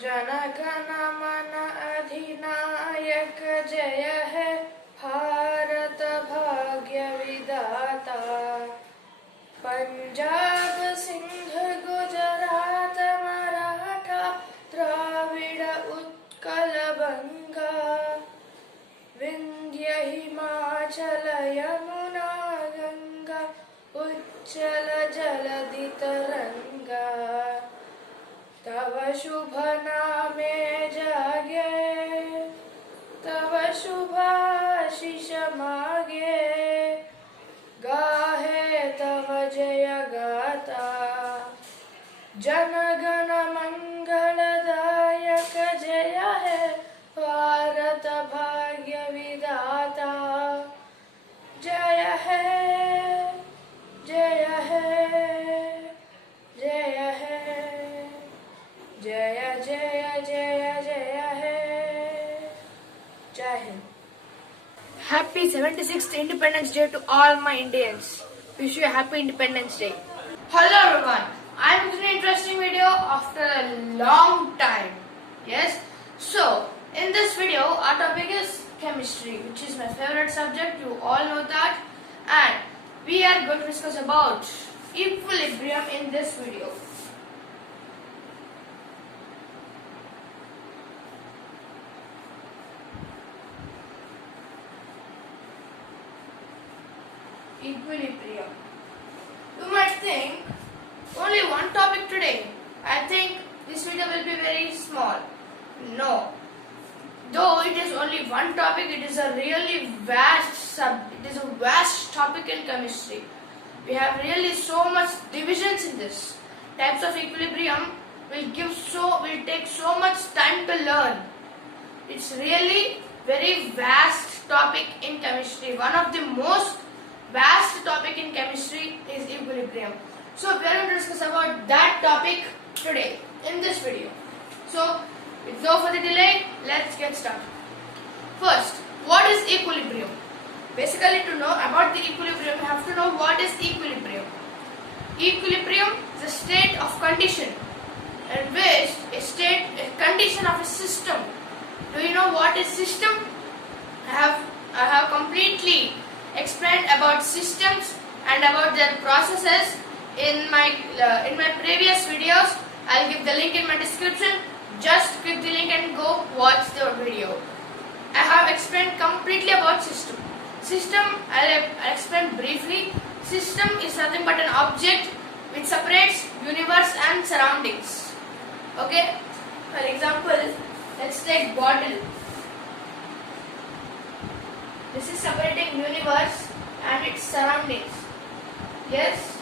जनगण मन अधिनायक जय है भारत भाग्य विधाता। पंजाब सिंध गुजरात मराठा द्राविड़ उत्कल बंगा। विंध्य हिमाचल यमुना गंगा उच्चल जलधि तरंगा। तव शुभ नामे जागे तव शुभाशिष मागे। गाहे तव जय गाथा जनगण मंगलदायक जय है भारत भाग्य विधाता। जय है जय है जय है जय जय जय जय है। जय Hind. Happy 76th Independence Day to all my Indians. Wish you a happy Independence Day. Hello everyone, I am making an interesting video after a long time. Yes, so in this video our topic is chemistry, which is my favorite subject. You all know that, and we are going to discuss about equilibrium in this video. Equilibrium. You might think only one topic today. I think this video will be very small. No. Though it is only one topic, it is a really vast topic in chemistry. We have really so much divisions in this. Types of equilibrium will take so much time to learn. It's really very vast topic in chemistry. One of the most vast topic in chemistry is equilibrium. So we are going to discuss about that topic today in this video. So with no further delay, let's get started. First, what is equilibrium? Basically, to know about the equilibrium, you have to know what is equilibrium. Equilibrium is a state of condition in which a condition of a system. Do you know what is system? I have completely explained about systems and about their processes in my previous videos. I'll give the link in my description. Just click the link and go watch the video. I have explained completely about system. System, I'll explain briefly. System is nothing but an object which separates universe and surroundings. Okay? For example, let's take bottle. This is separating universe and its surroundings. Yes?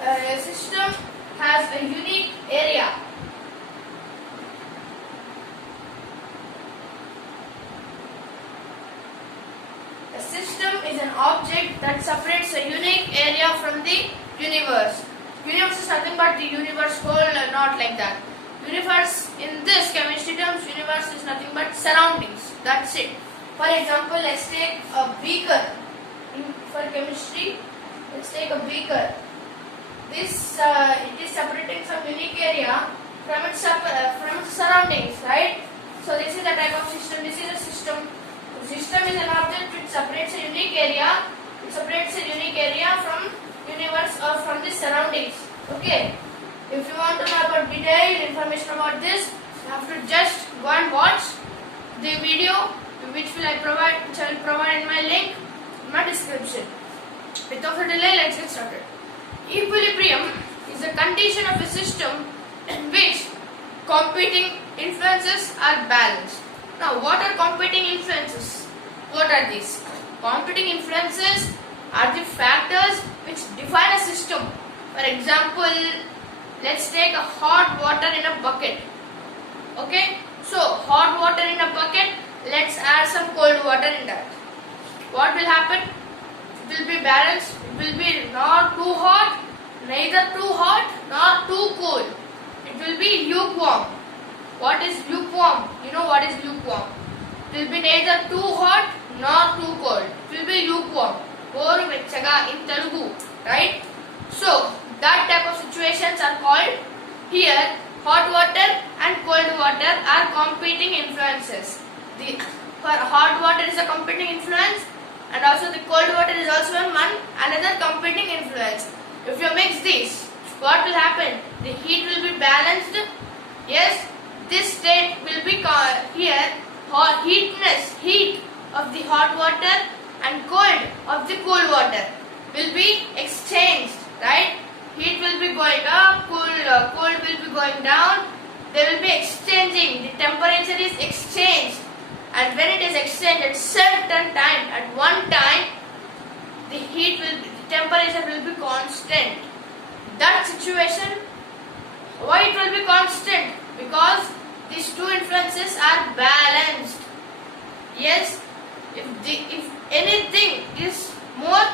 A system has a unique area. A system is an object that separates a unique area from the universe. Universe is nothing but the universe whole, not like that. Universe, in this chemistry terms, universe is nothing but surroundings. That's it. For example, let's take a beaker. For chemistry, let's take a beaker. This it is separating some unique area from its surroundings, right? So this is a type of system. This is a system. The system is an object which separates a unique area. It separates a unique area from universe or from the surroundings. Okay. If you want to know about detailed information about this, you have to just go and watch the video, which I will provide in my link in my description. Without further delay, let's get started. Equilibrium is a condition of a system in which competing influences are balanced. Now, what are competing influences? What are these? Competing influences are the factors which define a system. For example, let's take a hot water in a bucket. Okay? So, hot water in a bucket, let's add some cold water in that. What will happen? It will be balanced. It will be not too hot, neither too hot nor too cold. It will be lukewarm. What is lukewarm? You know what is lukewarm? It will be neither too hot nor too cold. It will be lukewarm. Goru vechaga in Telugu, right? So that type of situations are called here hot water and cold water are competing influences. For hot water is a competing influence, and also the cold water is also another competing influence. If you mix these, what will happen? The heat will be balanced. Yes, this state will be here. Heat of the hot water and cold of the cool water will be exchanged, right? Heat will be going up, cold will be going down. They will be exchanging. The temperature is exchanged, and when it is exchanged at certain time, at one time, the temperature will be constant. That situation, why it will be constant? Because these two influences are balanced. Yes, if anything is more,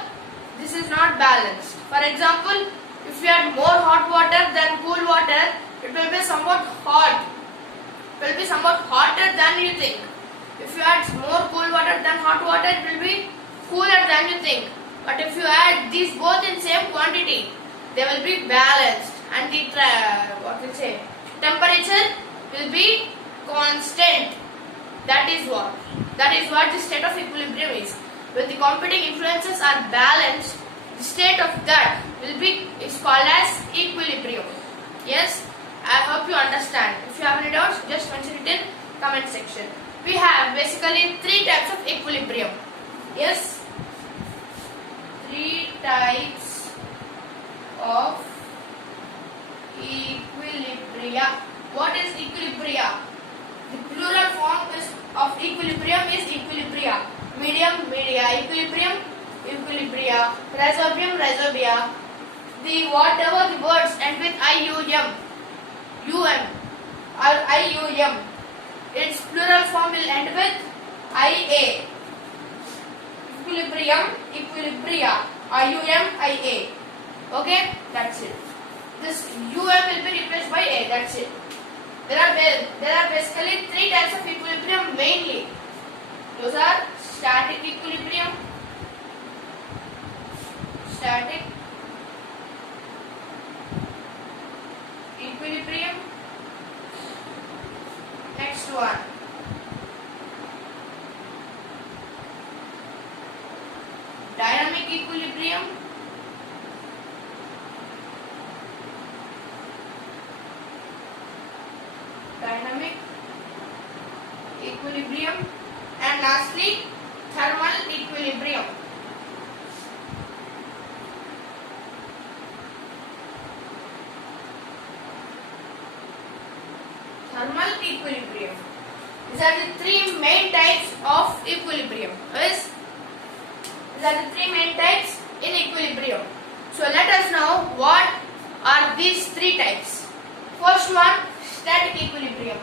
this is not balanced. For example, if you add more hot water than cool water, it will be somewhat hot. It will be somewhat hotter than you think. If you add more cool water than hot water, it will be cooler than you think. But if you add these both in same quantity, they will be balanced, and the temperature will be constant. That is what the state of equilibrium is. When the competing influences are balanced, the state of that is called as equilibrium. Yes, I hope you understand. If you have any doubts, just mention it in comment section. We have basically three types of equilibrium. Yes, three types of equilibria. What is equilibria? The plural form of equilibrium is equilibria. Medium, media. Equilibrium, equilibria. Rhizobium, rhizobia. Whatever the words end with IUM, UM or IUM, its plural form will end with IA. Equilibrium, equilibria. IUM, IA. Okay, that's it. This UM will be replaced by A. That's it. There are basically three types of equilibrium mainly. Those are static equilibrium, static equilibrium. Next one, dynamic equilibrium. Dynamic equilibrium, and lastly thermal equilibrium. Thermal equilibrium. These are the three main types of equilibrium. Yes, these are the three main types in equilibrium. So let us know what are these three types. First one, static equilibrium.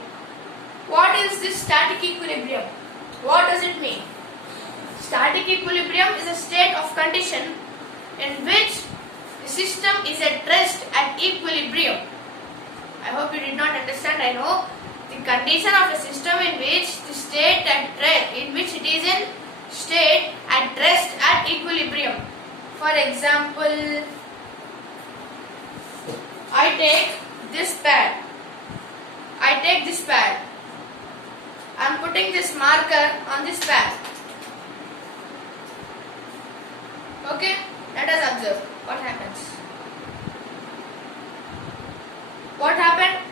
What is this static equilibrium? What does it mean? Static equilibrium is a state of condition in which the system is at rest at equilibrium. I hope you did not understand. I know the condition of a system in which the state in which it is in state at rest at equilibrium. For example, I take this pad. I am putting this marker on this pad. Okay, let us observe what happens. What happened?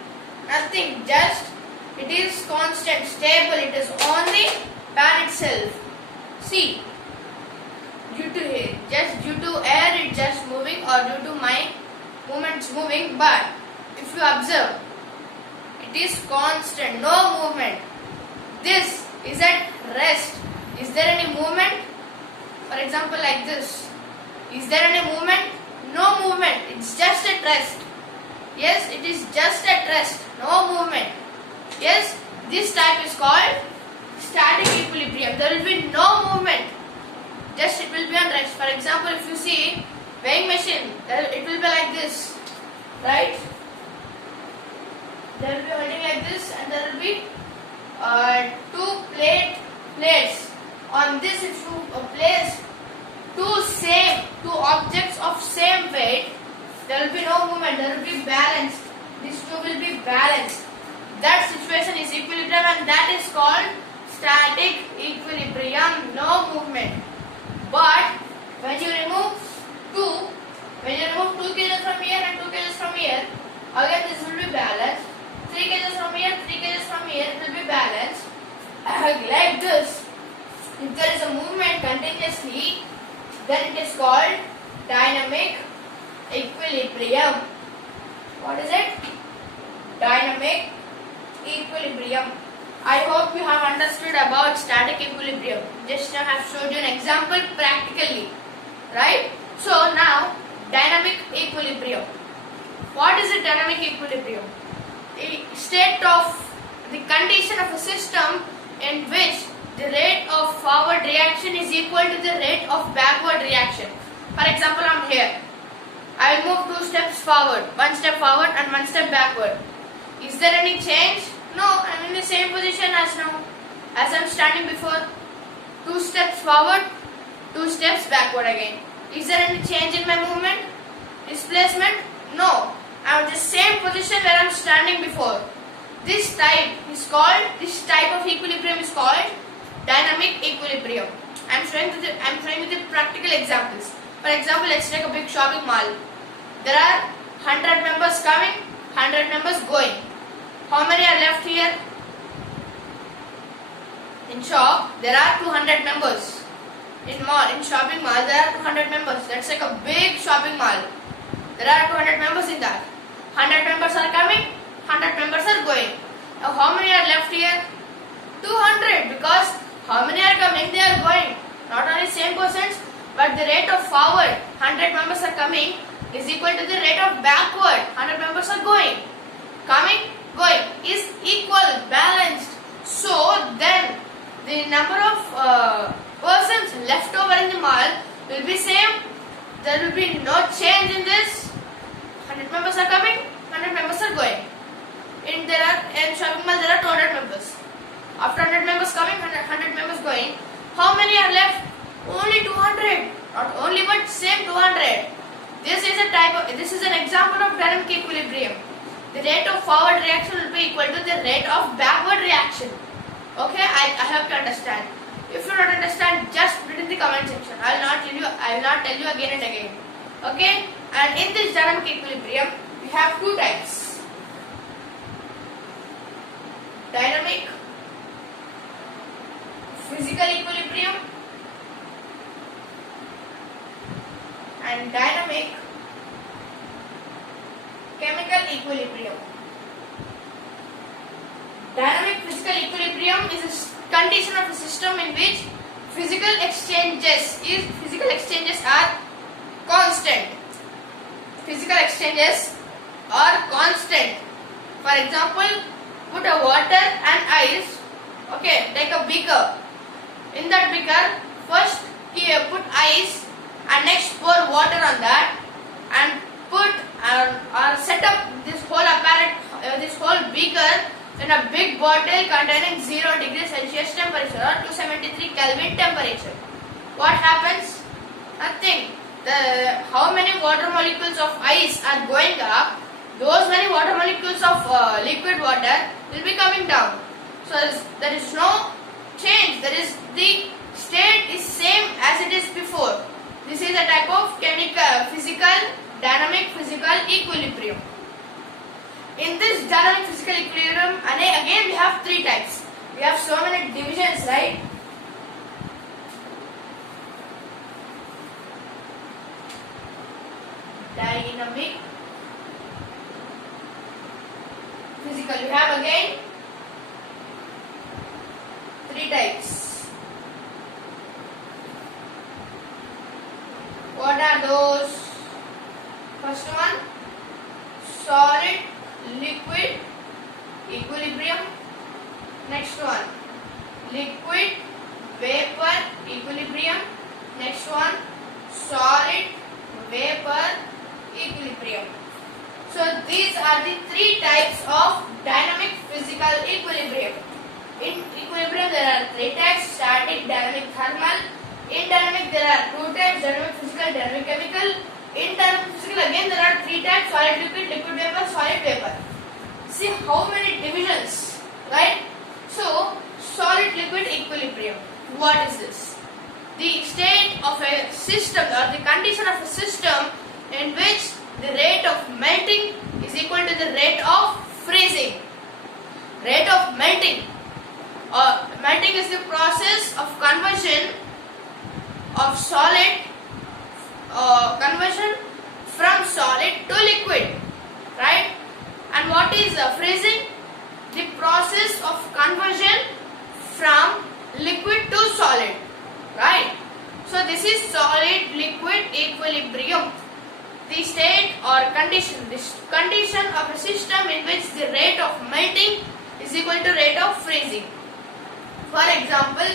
Nothing, just it is constant, stable, it is on the pad itself. See, due to air it just moving, or due to my movements moving, but if you observe, it is constant, no movement. This is at rest. Is there any movement? For example, like this. Is there any movement? No movement. It's just at rest. Yes, it is just at rest. No movement. Yes, this type is called static equilibrium. There will be no movement. Just it will be on rest. For example, if you see weighing machine, it will be like this, right? There will be holding like this, and there will be two plates. On this, if you place two objects of same weight, there will be no movement. There will be balance. These two will will be balanced. That situation is equilibrium, and that is called static equilibrium, no movement. But when you remove 2 kgs from here and 2 kgs from here, again this will be balanced. 3 kgs from here, 3 kgs from here, it will be balanced. Like this. If there is a movement continuously, then it is called dynamic equilibrium. What is it? Dynamic equilibrium. I hope you have understood about static equilibrium. Just I have showed you an example practically. Right? So now, dynamic equilibrium. What is a dynamic equilibrium? A state of the condition of a system in which the rate of forward reaction is equal to the rate of backward reaction. For example, I am here. I will move 2 steps forward, 1 step forward and 1 step backward. Is there any change? No, I am in the same position as now, as I am standing before. 2 steps forward, 2 steps backward again. Is there any change in my movement? Displacement? No, I am in the same position where I am standing before. This type of equilibrium is called dynamic equilibrium. I am showing you the practical examples. For example, let's take a big shopping mall. There are 100 members coming, 100 members going. How many are left here? In shop, there are 200 members. In shopping mall, there are 200 members. That's like a big shopping mall. There are 200 members in that. 100 members are coming, 100 members are going. Now, how many are left here? 200, because how many are coming, they are going. Not only same persons, but the rate of forward, 100 members are coming, is equal to the rate of backward, 100 members are going. Coming, going is equal, balanced. So then the number of persons left over in the mall will be same. There will be no change in this. 100 members are coming, 100 members are going. In shopping mall there are 200 members. After 100 members coming, 100 members going. How many are left? Only 200. Not only, but same 200. This is an example of dynamic equilibrium. The rate of forward reaction will be equal to the rate of backward reaction. Okay, I hope you understand. If you don't understand, just put it in the comment section. I will not tell you again and again. Okay, and in this dynamic equilibrium, we have 2 types. Dynamic physical equilibrium and dynamic chemical equilibrium. Dynamic physical equilibrium is a condition of a system in which physical exchanges are constant. Physical exchanges are constant. For example, put a water and ice. Okay, take a beaker. In that beaker, first put ice and next pour water on that, and put or set up this whole beaker in a big bottle containing 0 degrees Celsius temperature or 273 Kelvin temperature. What happens? Nothing. How many water molecules of ice are going up, those many water molecules of liquid water will be coming down. So there is no change. The state is same as it is before. This is a type of dynamic physical equilibrium. In this dynamic physical equilibrium, again we have 3 types. We have so many divisions, right? Dynamic physical. We have again 3 types. What are those? First one, solid liquid equilibrium. Next one, liquid vapor equilibrium. Next one, solid vapor equilibrium. So these are the 3 types of dynamic physical equilibrium. In equilibrium there are 3 types: static, dynamic, thermal. In dynamic there are 2 types: dynamic physical, dynamic chemical. In dynamic physical again there are 3 types: solid liquid, liquid vapor, solid vapor. see how many divisions, right? So, solid liquid equilibrium. What is this? The state of a system or the condition of a system in which the rate of melting is equal to the rate of freezing. Rate of melting. Melting is the process of conversion of solid, conversion from solid to liquid, right? And what is freezing? The process of conversion from liquid to solid, right? So this is solid liquid equilibrium. The state or condition, this condition of a system in which the rate of melting is equal to rate of freezing. For example,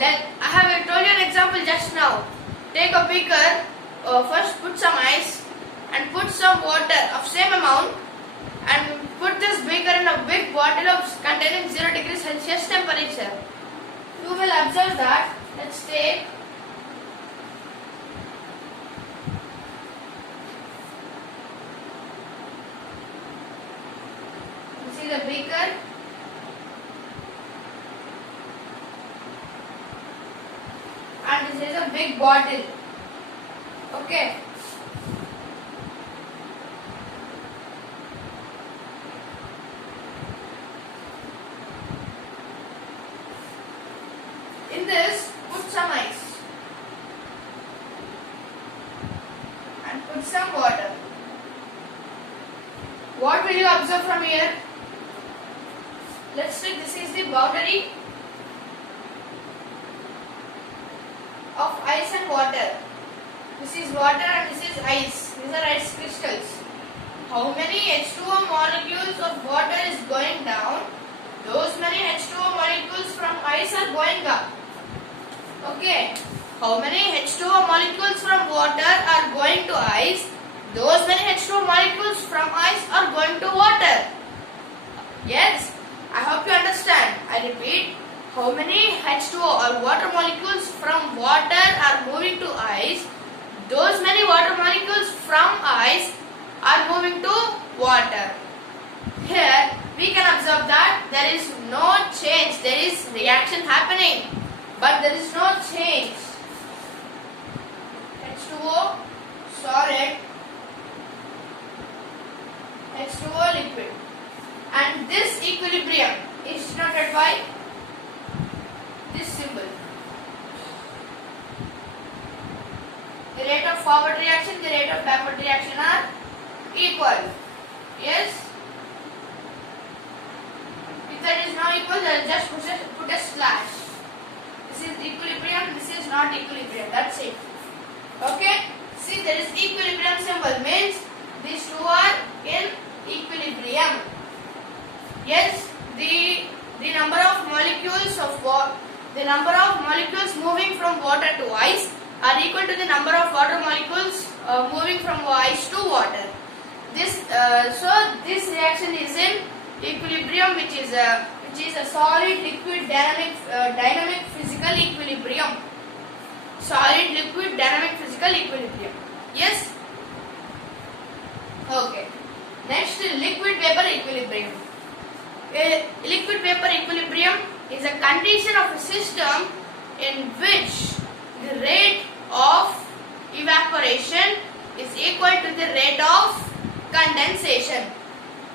I have told you an example just now. Take a beaker, first put some ice and put some water of same amount and put this beaker in a big bottle of containing 0 degrees Celsius temperature. You will observe that, let's take the beaker and this is a big bottle. Okay. In this, put some ice and put some water. What will you observe from here? Let's take, this is the boundary of ice and water. This is water and this is ice. These are ice crystals. How many H2O molecules of water is going down? Those many H2O molecules from ice are going up. Okay. How many H2O molecules from water are going to ice? Those many H2O molecules from ice are going to water. Yes. I hope you understand. I repeat, how many H2O or water molecules from water are moving to ice? Those many water molecules from ice are moving to water. Here we can observe that there is no change. There is reaction happening, but there is no change. H2O solid, H2O liquid. And this equilibrium is denoted by this symbol. The rate of forward reaction, the rate of backward reaction are equal. Yes? If that is not equal, then just put a slash. This is equilibrium, this is not equilibrium. That's it. Okay? See, there is equilibrium symbol, means these two are in equilibrium. Yes, the number of molecules of the number of molecules moving from water to ice are equal to the number of water molecules moving from ice to water. So this reaction is in equilibrium, which is a solid liquid dynamic physical equilibrium. Solid liquid dynamic physical equilibrium. Yes. Okay. Next, liquid vapor equilibrium. A liquid vapor equilibrium is a condition of a system in which the rate of evaporation is equal to the rate of condensation.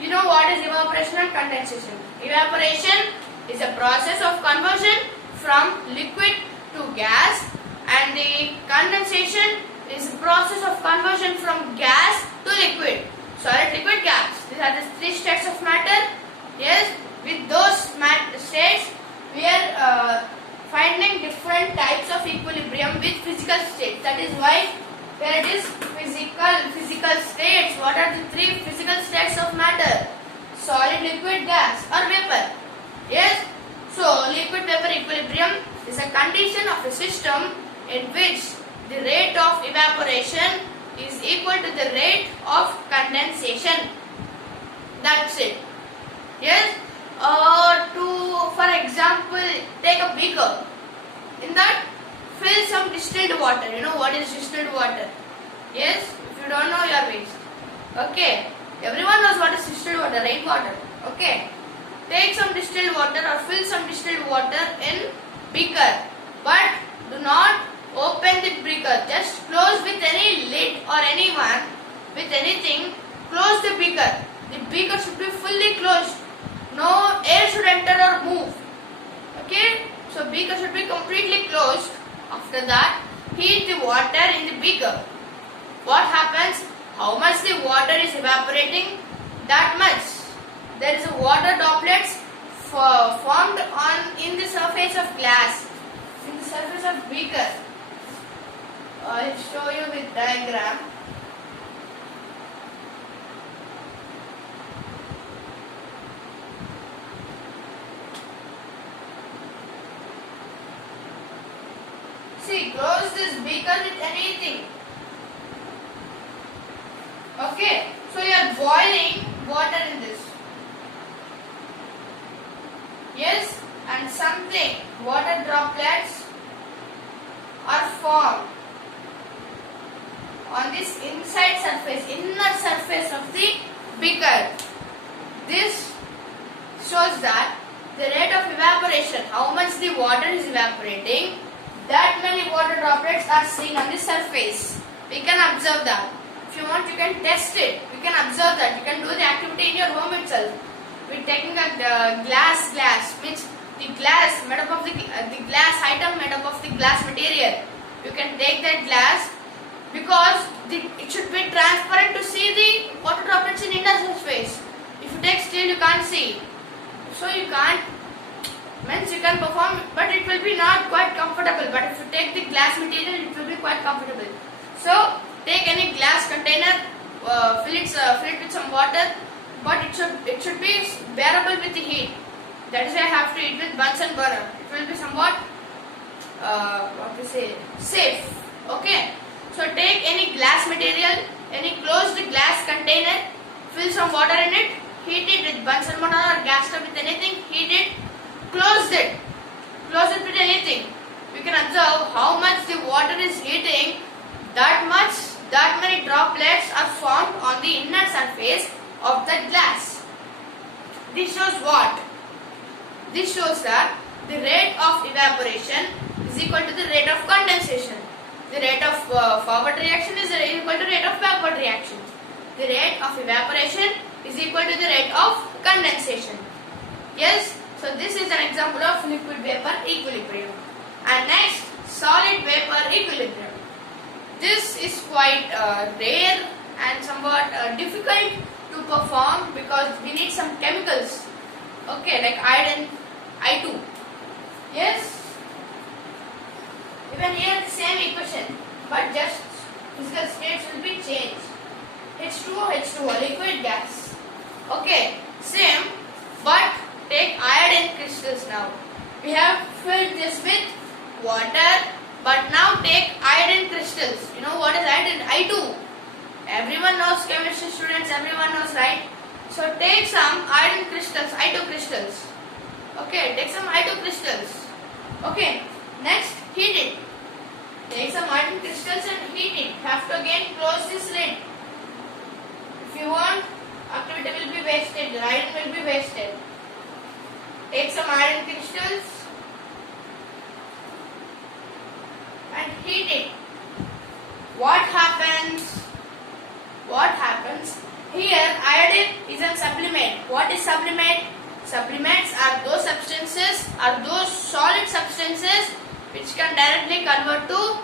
You know what is evaporation and condensation? Evaporation is a process of conversion from liquid to gas, and the condensation is a process of conversion from gas to liquid. Solid, liquid, gas. These are the three states of matter. Yes, with those states we are finding different types of equilibrium with physical states. That is why here it is physical states. What are the three physical states of matter? Solid, liquid, gas or vapor. Yes, so liquid vapor equilibrium is a condition of a system in which the rate of evaporation is equal to the rate of condensation. That's it. Yes, for example, take a beaker. In that, fill some distilled water. You know what is distilled water? Yes, if you don't know, you are waste. Okay, Everyone knows what is distilled water, rainwater. Okay. Take some distilled water or fill some distilled water in beaker, but do not open the beaker. Just close with any lid or anyone with anything. Close the beaker. The beaker should be fully closed. No air should enter or move. Okay. So beaker should be completely closed. After that, heat the water in the beaker. What happens? How much the water is evaporating? That much. There is a water droplets formed in the surface of glass, in the surface of beaker. I'll show you with diagram. See, close this beaker with anything. Okay, so you are boiling water in this. Yes, and something, water droplets are formed on this inside surface, inner surface of the beaker. This shows that the rate of evaporation, how much the water is evaporating, that many water droplets are seen on the surface. We can observe that. If you want, you can test it. You can observe that. You can do the activity in your home itself. We're taking a glass means the glass made up of the glass item made up of the glass material. You can take that glass because it should be transparent to see the water droplets in inner surface. If you take steel, you can't see. So you can't. Means you can perform, but it will be not quite comfortable. But if you take the glass material, it will be quite comfortable. So take any glass container, fill it with some water, but it should be bearable with the heat. That is why I have to eat with Bunsen burner. It will be somewhat safe. Okay. So take any glass material, any closed glass container, fill some water in it, heat it with Bunsen burner or gas stove with anything, heat it. Close it with anything. You can observe how much the water is heating, that many droplets are formed on the inner surface of the glass. This shows what? This shows that the rate of evaporation is equal to the rate of condensation. The rate of forward reaction is equal to the rate of backward reaction. The rate of evaporation is equal to the rate of condensation. Yes? So this is an example of liquid vapor equilibrium. And next, solid vapor equilibrium. This is quite rare and somewhat difficult to perform because we need some chemicals. Okay, like iodine, I2. Yes? Even here the same equation, but just physical states will be changed. H2O, H2O, liquid gas. Okay, same, but take iodine crystals now. We have filled this with water, but now take iodine crystals. You know what is iodine? I2. Everyone knows, chemistry students, everyone knows, right? So take some iodine crystals, I2 crystals. Okay, take some I2 crystals. Okay, next heat it. Take some iodine crystals and heat it. Have to again close this lid. If you want, activity will be wasted, the iodine will be wasted. Take some iron crystals and heat it. What happens? Here iodine is a sublimate. What is sublimate? Sublimates are those substances, are those solid substances which can directly convert to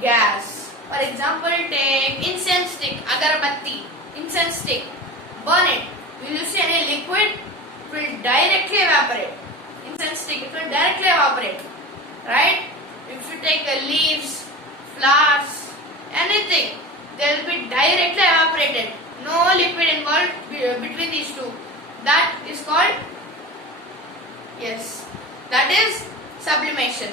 gas. For example, take incense stick, agarbatti, incense stick. Burn it. Will you see any liquid? It will directly evaporate. Incense stick, it will directly evaporate. Right? If you take the leaves, flowers, anything, they will be directly evaporated. No liquid involved between these two. That is called, yes, that is sublimation.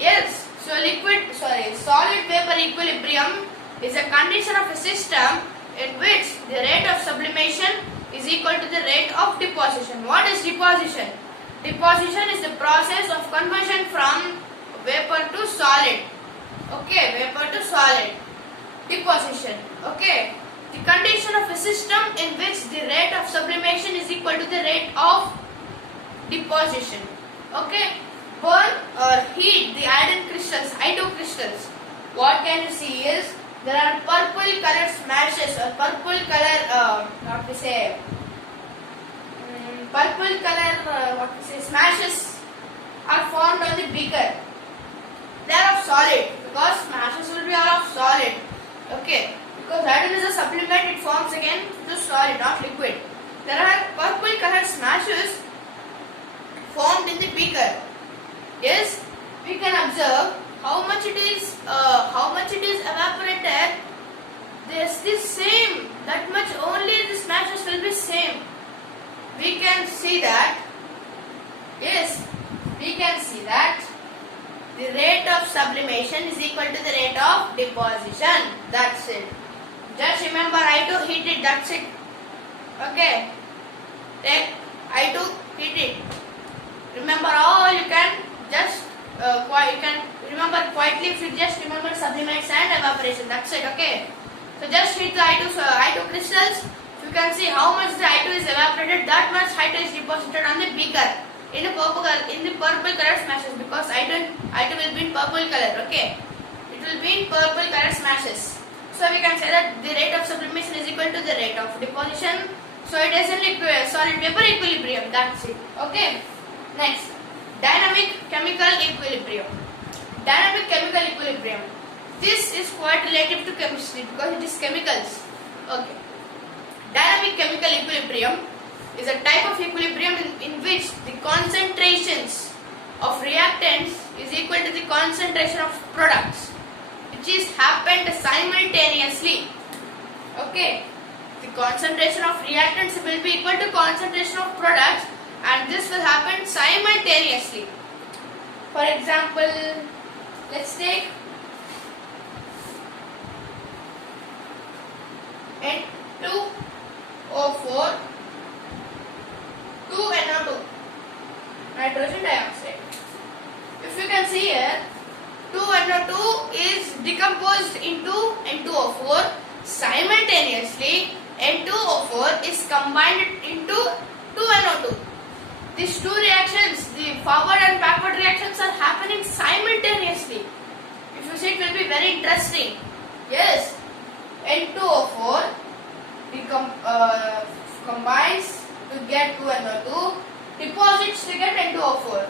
Yes, so solid vapor equilibrium is a condition of a system in which the rate of sublimation is equal to the rate of deposition. What is deposition? Deposition is the process of conversion from vapor to solid. Okay, vapor to solid. Deposition. Okay. the condition of a system in which the rate of sublimation is equal to the rate of deposition. Okay, burn or heat the iron crystals, I2 crystals. What can you see is there are purple colored smashes or purple color smashes are formed on the beaker. They are of solid because smashes will be all of solid. Okay, because iron is a supplement, it forms again to solid, not liquid. There are purple colored smashes formed in the beaker. Yes, we can observe how much it is evaporated. This same, that much only the smashes will be same. We can see that. Yes, we can see that the rate of sublimation is equal to the rate of deposition. That's it. Just remember I2 heated. That's it. Okay. Take I2 heated. Remember all you can just you can remember quietly if you just remember sublimation and evaporation. That's it. Okay. So just heat the I2 crystals. You can see how much the I2 is evaporated. That much I2 is deposited on the beaker in the purple color smashes because I2 will be in purple color. Okay. It will be in purple color smashes. So we can say that the rate of sublimation is equal to the rate of deposition. So it is in solid vapor equilibrium. That's it. Okay. Next, dynamic chemical equilibrium. Dynamic chemical equilibrium. This is quite relative to chemistry because it is chemicals. Okay. Dynamic chemical equilibrium is a type of equilibrium in which the concentrations of reactants is equal to the concentration of products, which is happened simultaneously. Okay. The concentration of reactants will be equal to concentration of products, and this will happen simultaneously. For example, let's take N2O4 2NO2 nitrogen dioxide. If you can see here, 2NO2 is decomposed into N2O4. Simultaneously, N2O4 is combined into 2NO2. These two reactions, the forward and backward reactions, are happening simultaneously. If you see, it will be very interesting. Yes, N2O4 combines to get 2NO2, deposits to get N2O4.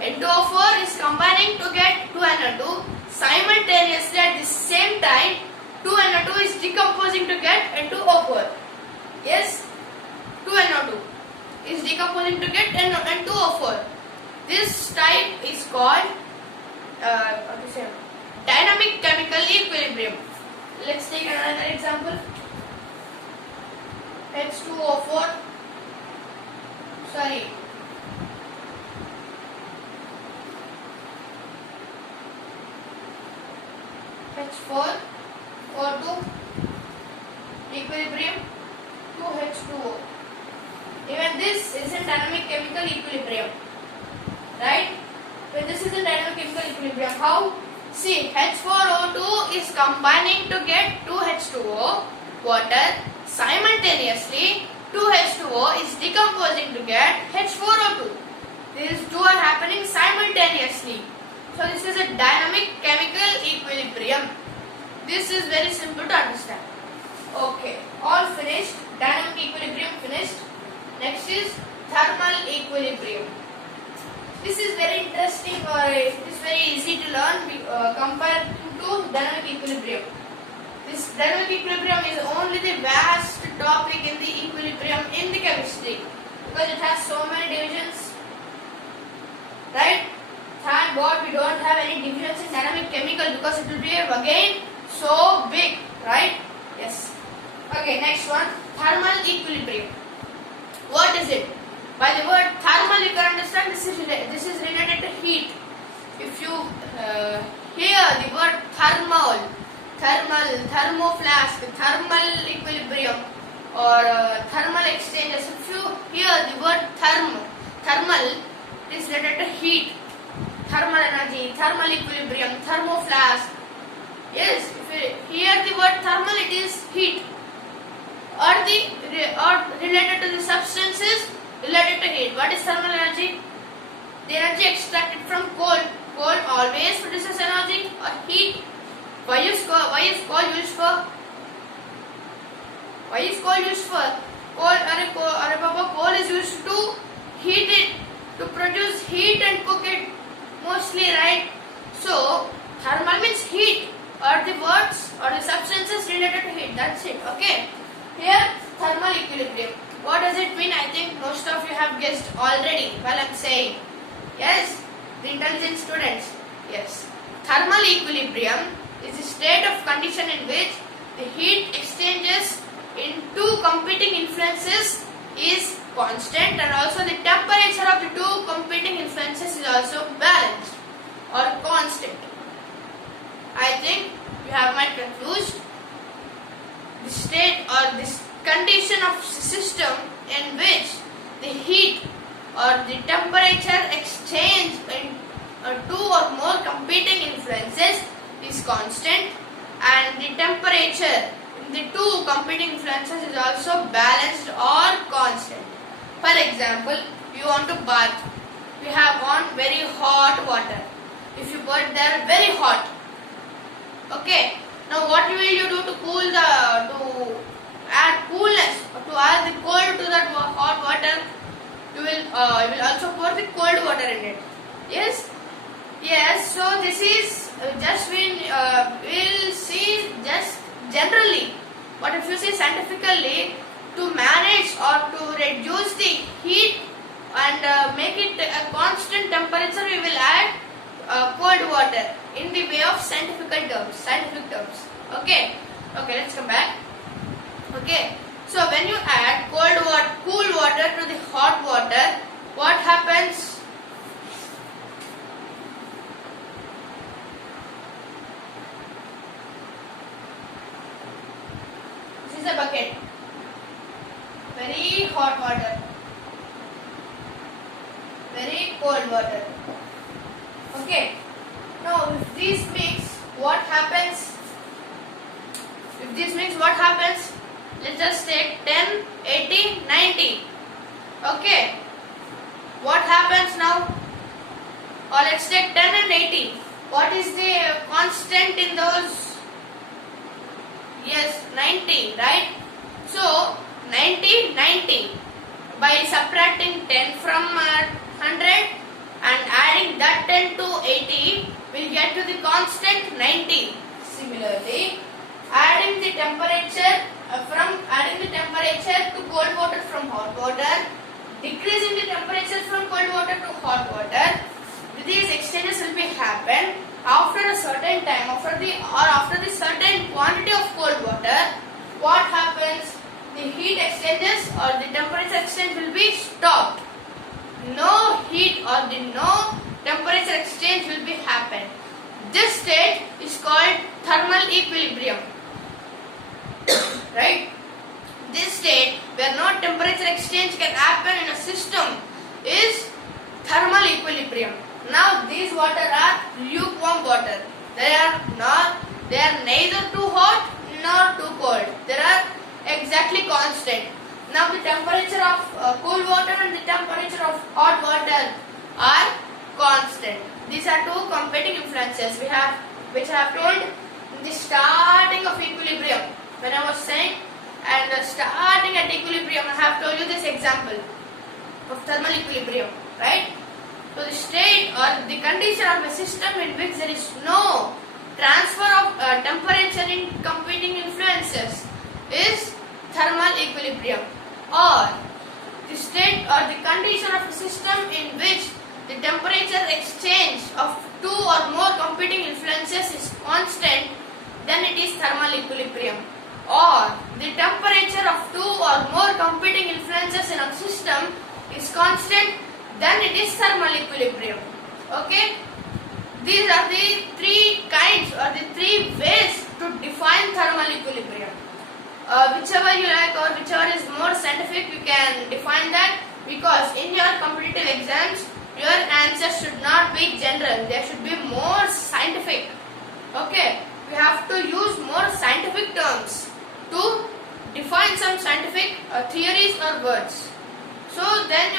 N2O4 is combining to get 2NO2. Simultaneously, at the same time, 2NO2 is decomposing to get N2O4. Yes, 2NO2 is decomposing to get N2O4. This type is called dynamic chemical equilibrium. Let's take another example. H2O4. Sorry. H4 O2 equilibrium to H2O. Even this is in dynamic chemical equilibrium, right? When this is in dynamic chemical equilibrium, how? See, H4O2 is combining to get 2H2O water. Simultaneously, 2H2O is decomposing to get H4O2. These two are happening simultaneously. So this is a dynamic chemical equilibrium. This is very simple to understand. Okay, all finished. Dynamic equilibrium finished. Next is thermal equilibrium. This is very interesting, or it is very easy to learn compared to dynamic equilibrium. This dynamic equilibrium is only the vast topic in the equilibrium in the chemistry because it has so many divisions, right? Thank God we don't have any divisions in dynamic chemical because it will be again so big, right? Yes. Okay, next one, thermal equilibrium. What is it? By the word thermal, you can understand this is related to heat. If you hear the word thermal, thermoflask, thermal equilibrium, or thermal exchanges, if you hear the word thermal, it is related to heat, thermal energy, thermal equilibrium, thermoflask. Yes, if you hear the word thermal, it is heat. or related to the substances related to heat. What is thermal energy? The energy extracted from coal. Coal always produces energy or heat. Why is coal used for? Why is coal used for? Coal is used to heat it, to produce heat and cook it mostly, right? So thermal means heat or the words or the substances related to heat. That's it. Okay. Here thermal equilibrium. What does it mean? I think most of you have guessed already while I'm saying. Yes, the intelligent students. Yes. Thermal equilibrium is a state of condition in which the heat exchanges in two competing influences is constant and also the temperature of the two competing influences is also balanced or constant. I think you have might confused. The state or this condition of system in which the heat or the temperature exchange in two or more competing influences is constant and the temperature in the two competing influences is also balanced or constant. For example, you want to bath. You have on very hot water. If you put there very hot, okay. Now what will you do to cool to add coolness or to add the cold to that hot water? You will also pour the cold water in it. Yes. Yes. So this is just we'll see just generally. But if you see scientifically, to manage or to reduce the heat and make it a constant temperature, we will add cold water in the way of scientific terms. Okay. Okay, let's come back. Okay. So when you add cool water to the hot water, what happens? This is a bucket. Very hot water. Very cold water. Okay. Now if this mix, what happens? If this mix, what happens? Let's just take 10, 80, 90. Okay. What happens now? Or let's take 10 and 80. What is the constant in those? Yes, 90, right? So 90, 90. By subtracting 10 from 100 and adding that 10 to 80, we'll get to the constant 90. Similarly, adding the temperature to cold water from hot water, decreasing the temperature from cold water to hot water, these exchanges will be happen after a certain time, after the certain quantity of cold water. What happens? The heat exchanges or the temperature exchange will be stopped. No heat or no temperature exchange will be happen. This state is called thermal equilibrium. Right? This state where no temperature exchange can happen in a system is thermal equilibrium. Now these water are lukewarm water. They are neither too hot nor too cold. They are exactly constant. Now the temperature of cool water and the temperature of hot water are constant. These are two competing influences which I have told in the starting of equilibrium. When I was saying and starting at equilibrium, I have told you this example of thermal equilibrium, right? So the state or the condition of a system in which there is no transfer of temperature in competing influences is thermal equilibrium. Or the state or the condition of a system in which the temperature exchange of two or more competing influences is constant, then it is thermal equilibrium. Or the temperature of two or more competing influences in a system is constant, then it is thermal equilibrium. Okay? These are the three kinds or the three ways to define thermal equilibrium. Whichever you like or whichever is more scientific, you can define that, because in your competitive exams, your answers should not be general. They should be more scientific. Okay? We have to use more scientific terms to define some theories or words. So then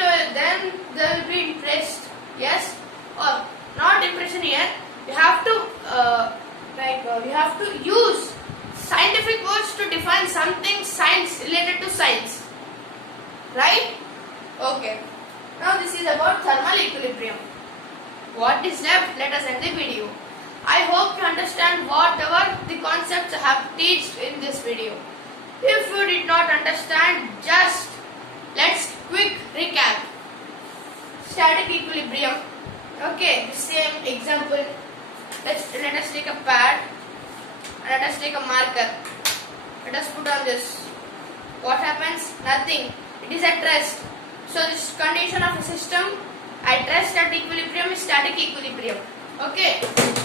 there will be interest, yes, or not impression here. You have to you have to use scientific words to define something science related to science, right? Okay. Now this is about thermal equilibrium. What is left? Let us end the video. I hope you understand whatever the concepts I have taught in this video. If you did not understand, just let's quick recap. Static equilibrium. Okay, the same example. Let us take a pad and let us take a marker. Let us put on this. What happens? Nothing. It is at rest. So this condition of a system at rest at equilibrium is static equilibrium. Okay.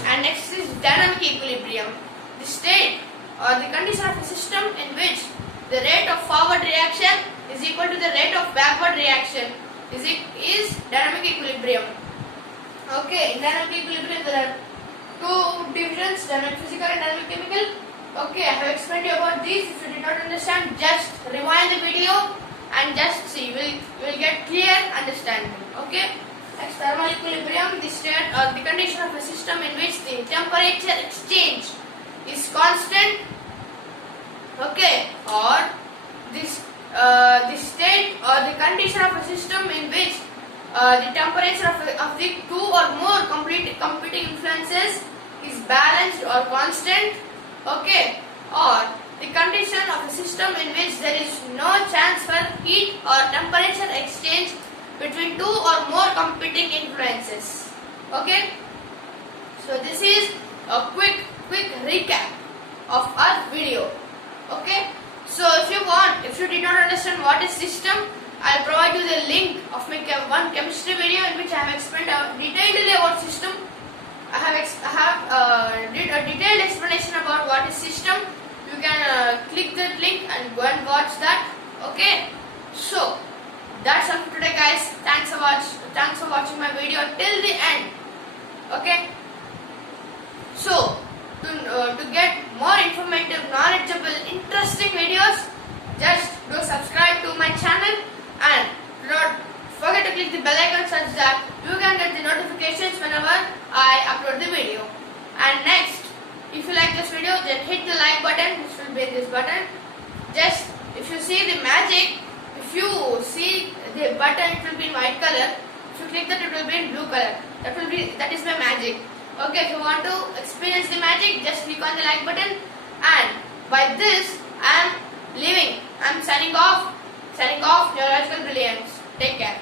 And next is dynamic equilibrium. The state or the condition of a system in which the rate of forward reaction is equal to the rate of backward reaction is dynamic equilibrium. Okay, in dynamic equilibrium there are two divisions, dynamic physical and dynamic chemical. Okay, I have explained you about these. If you did not understand, just rewind the video and just see. You will get clear understanding. Okay. Next, thermal equilibrium, the state or the condition of a system in which the temperature exchange is constant. Okay, or this the state or the condition of a system in which the temperature of the two or more competing influences is balanced or constant. Okay, or the condition of a system in which there is no chance for heat or temperature exchange between two or more competing influences. Okay, so this is a quick recap of our video. Okay, so if you did not understand what is system, I'll provide you the link of my one chemistry video in which I have explained detailedly about system. I have did a detailed explanation about what is system. You can click that link and go and watch that. Okay, so that's all for today, guys. Thanks for watching my video till the end. Okay, so to get more informative, knowledgeable, interesting videos, just do subscribe to my channel and do not forget to click the bell icon such that you can get the notifications whenever I upload the video. And next, if you like this video, then hit the like button, which will be this button. Just if you see the magic, if you see the button, it will be in white color. If you click that, it will be in blue color. That is my magic. Okay, if you want to experience the magic, just click on the like button. And by this, I am leaving. I am signing off. Neurological Brilliantz. Take care.